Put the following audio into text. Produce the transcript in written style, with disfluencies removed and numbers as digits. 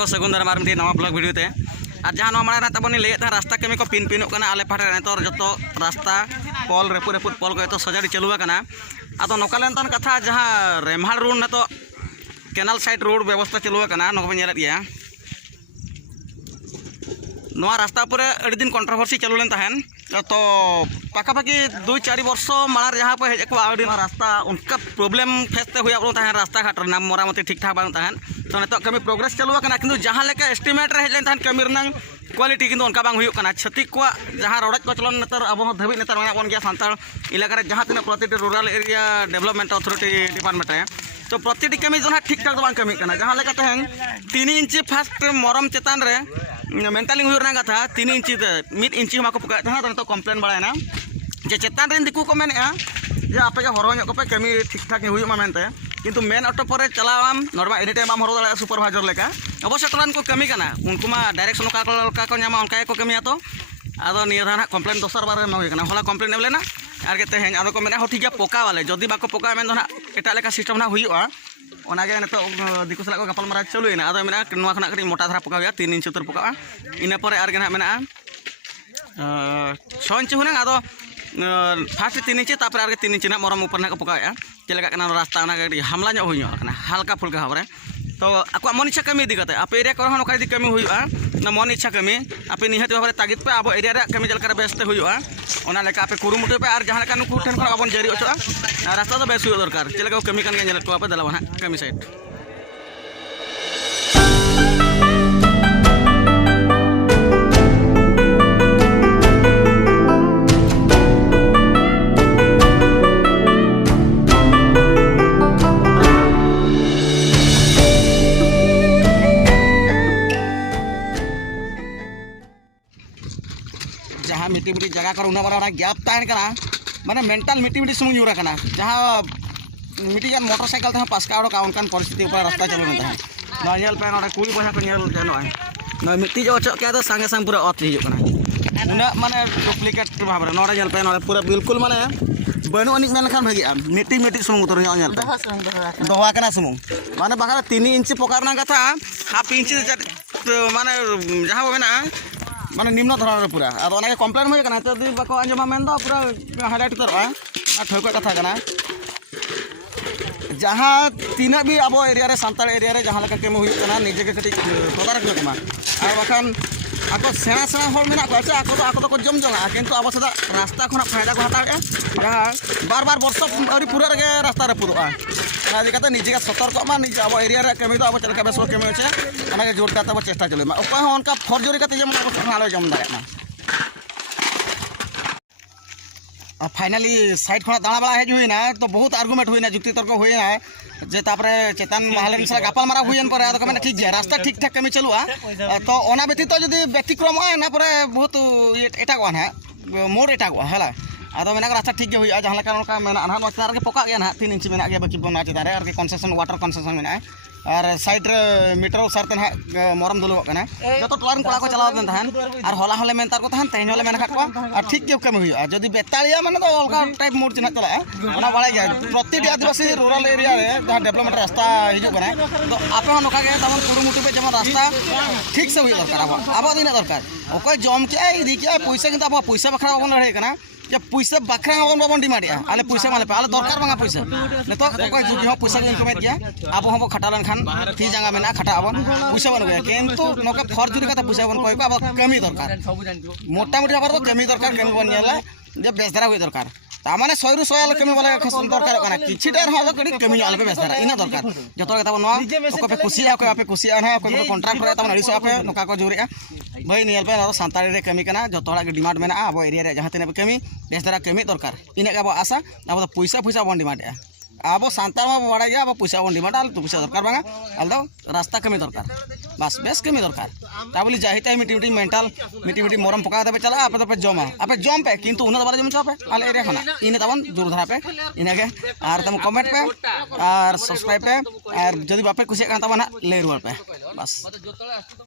को सगुन दाराम मिट्टी नवा ब्लॉग वीडियो ते और जहाँ नवा माड़ा तबन लैत रास्ता कमी को पिन पिनों आले पाटे नितर जो रास्ता पल रेपुद रेपुद पल को सजाड़ी चालू आदो नोकालेन कथा जहाँ रेमहाल रोड नितो केनाल साइड रोड व्यवस्था चालू नोको नेलत गया नवा रास्ता पर अड़ी दिन कंट्रोवर्सी चालू लेन तहन तो पाखापाखि 2-4 वर्ष मार जहाँ पे हेज को रास्ता उनका प्रॉब्लम फेसते हुए तहन रास्ता घाट नाम मरामती ठीक ठाक बांग तहन तो नित कमी प्रोग्रेस चालू किंतु जहाँ लेके एस्टिमेट रे हेज लेन तहन कमी रनंग क्वालिटी किंतु उनका बांग हुयुग कना छत्तीक को जहाँ रोड कचलन नेतर अब धाबी नेतर मेना बन गया सानताल इलाका रे जहाँ तीन प्रति rural area development authority department रे तो प्रति कमी जो ठीक ठाक बांग कमी कना जहाँ लेका तहन 3 इंची फास्ट मरम चेतान रे मेंटालिंग हुई कथा 3 इंची 1 इंची को पका तो कम्प्लेन बड़ाना जे चेतान रेन दिकू को मेने जे आपे हरो पे कमी ठीक ठाक हुई मेनते किंतु मेन ऑटो पर चलावाम नॉर्मल एनी टाइम आम हरो दाड़ा सुपरवाइजर लेका अवश्य टोलान को कमी कना उनको मा डायरेक्शन का को नामा उनका को कमिया तो आदो निया धाना कम्प्लेन दोसर बार में हुई कना होला कम्प्लेन एवलेना आर के तेहें आदो को मेना हो ठीक पोका वाले जदि बाको पोका मेन दोना एटा लेका सिस्टम ना हुईआ ओनागे नितो दिकु सला को गपल मारा चालुइना आदो मेना नवा खना कटी मोटा धारा पोका 3 इंच उतर पोका इना परे आर गेना मेना 6 इंच हुना आदो फास्ट 3 इंच तापर आर 3 इंच ना मरम ऊपर ना को पोका चलेका कना रास्ता ना गडी हमला नो हुई कना हल्का फुल्का हबरे तो आपको मन इच्छा कमी दिगते आप एरिया को नोका यदि कमी हुई ना मन इच्छा कमी आप निहत भाव तागिद पे अब एरिया रे कमी जलकर बेस्ते हुआ ओना लेका आप कुरुमुटु पे और जहाँ नुकु ठेन खन आबन जारी अचोआ रास्ता तो बेस हुई दरकार चलेका कमी कान गेल को आप दला ना कमी साइड जहाँ मिट्टी मिट्टी जगह कर उना बड़ा गैप तहन कना माने मेंटल मिट्टी मिट्टी सुमुं यूरा कना जहाँ मिट्टी जान मोटरसाइकिल तह पास का ओडका उनकान परिस्थिति ऊपर रास्ता चलू नता ना नेल पे ना कुली बहा को नेल जनो ना मिट्टी जो अचक के तो संगे संग पूरा अत हिजु कना उना माने डुप्लीकेट भाव रे नोडा नेल पे ना पूरा बिल्कुल माने बनु अनिक मेन खान भागी मिट्टी मिट्टी सुमुं उतर नेल पे दोहा कना सुमुं माने बाखा 3 इंच पोकार ना कथा हाफ इंच माने जहाँ मेना माने निम्न धरण पूरा अब कम्प्लेन होना तो बाको आंजमा मेन पूरा हाईलाइट उतरवा ठोक कथा कना जहाँ तीन भी अब एरिया रे सानताल एरिया रे जहाँ कमी हुई निजे के कटी तदारक होगा और बाखान आको सेना सेना हर मेना को अच्छा आको तो जम जंगा किंतु अब सदा रास्ता खना फायदा को हतावे जहाँ बार बार वर्ष अरी पूरा रे रास्ता रे पुदोआ दिखाते निजे सतर्क मा निजे अब एरिया रे कमी तो अब चलका बेस कमी होचे ओना के जोर करते अब चेष्टा चले मा उपाय उनका फरजोरी करते जेमन अब खाना जम दायना फाइनली साइड खना दाणा बड़ा हेज हुईना तो बहुत आर्गुमेंट हुईना जुक्ति तर्क हुईना जे तापरे चेतन महालेन से गपाल मारा हुईन पर आदो कमेना ठीक जे रास्ता ठीक ठाक कमी चलुआ तो ओना व्यतीत जदि व्यतिक्रम ना परे बहुत एटागवा ना मोर एटागवा हला आदो मेना रास्ता ठीक हुई जहाँ लेका उनका मेना ना नोचा रे पोका गया ना 3 इंच मेना गया बाकी बना चिता रे और कंसेशन वाटर कंसेशन मेना और साइड रे मीटर सरते ना मरम दुलुग कना जतो टोलान कोड़ा को चलाव देन तहन और होला हले मेन तार को तहन तेन हले मेन खाट को और ठीक के कमी हुई जदि बेतालिया माने तो अलगा टाइप मोड चिना चला ओना बाळे गया प्रति आदिवासी रूरल एरिया रे जहां डेवलपमेंट रास्ता हिजु कना तो आपन नोका के तमन कुरुमुटु पे जमा रास्ता ठीक से हुई दरकार अब दिन दरकार ओको जम के दी के पैसा किंतु अब पैसा बखरा बन रहे कना या पैसा बखरा बाबन डिमांड आले पैसा माले आले दरकार बांगा पैसा नितो ओको जुगी हो पैसा इनकम दिया अब हम खटालन खान ती जंगा मेना खटा आबन पैसा बन गया किंतु नोका फरजुरी कथा पैसा बन कोई को अब कमी दरकार मोटा मोटी आबार कमी दरकार कमी बन नेला जे बेसधारा हुई दरकार तामाने 100 रु 100 कमी वाला खसन दरकार कना किछिटा हलो कडी कमी आले बेसधारा इना दरकार जतो कथा बन ओको पे खुशी आ को आपे खुशी आ ना को कॉन्ट्रैक्ट रे तमन अड़िसो आपे नोका को जोरेआ भाई नियल पे सानताली रे कमी कना जतो हड़ा के डिमांड मेना अब एरिया रे जहाँ तीन कमी बेसधारा कमी दरकार इना अब आशा अब पैसा पैसा बन डिमांड अब सानताल में बड़ा गया अब पैसा बन डिमांड तो पैसा दरकार बांगा आल रास्ता कमी दरकार बस बेस कमी दरकार ताबली जाहिता मिट्टी मिट्टी मेंटल मिट्टी मिट्टी मरम पका पे चला आप पे जमा आप जम पे किंतु उना बारे जम पे आले एरिया खना इन तबन दूर धरा पे इना के और तम कमेंट पे और सब्सक्राइब पे और जदि बापे खुशी कान तबना ले रुआर पे बस।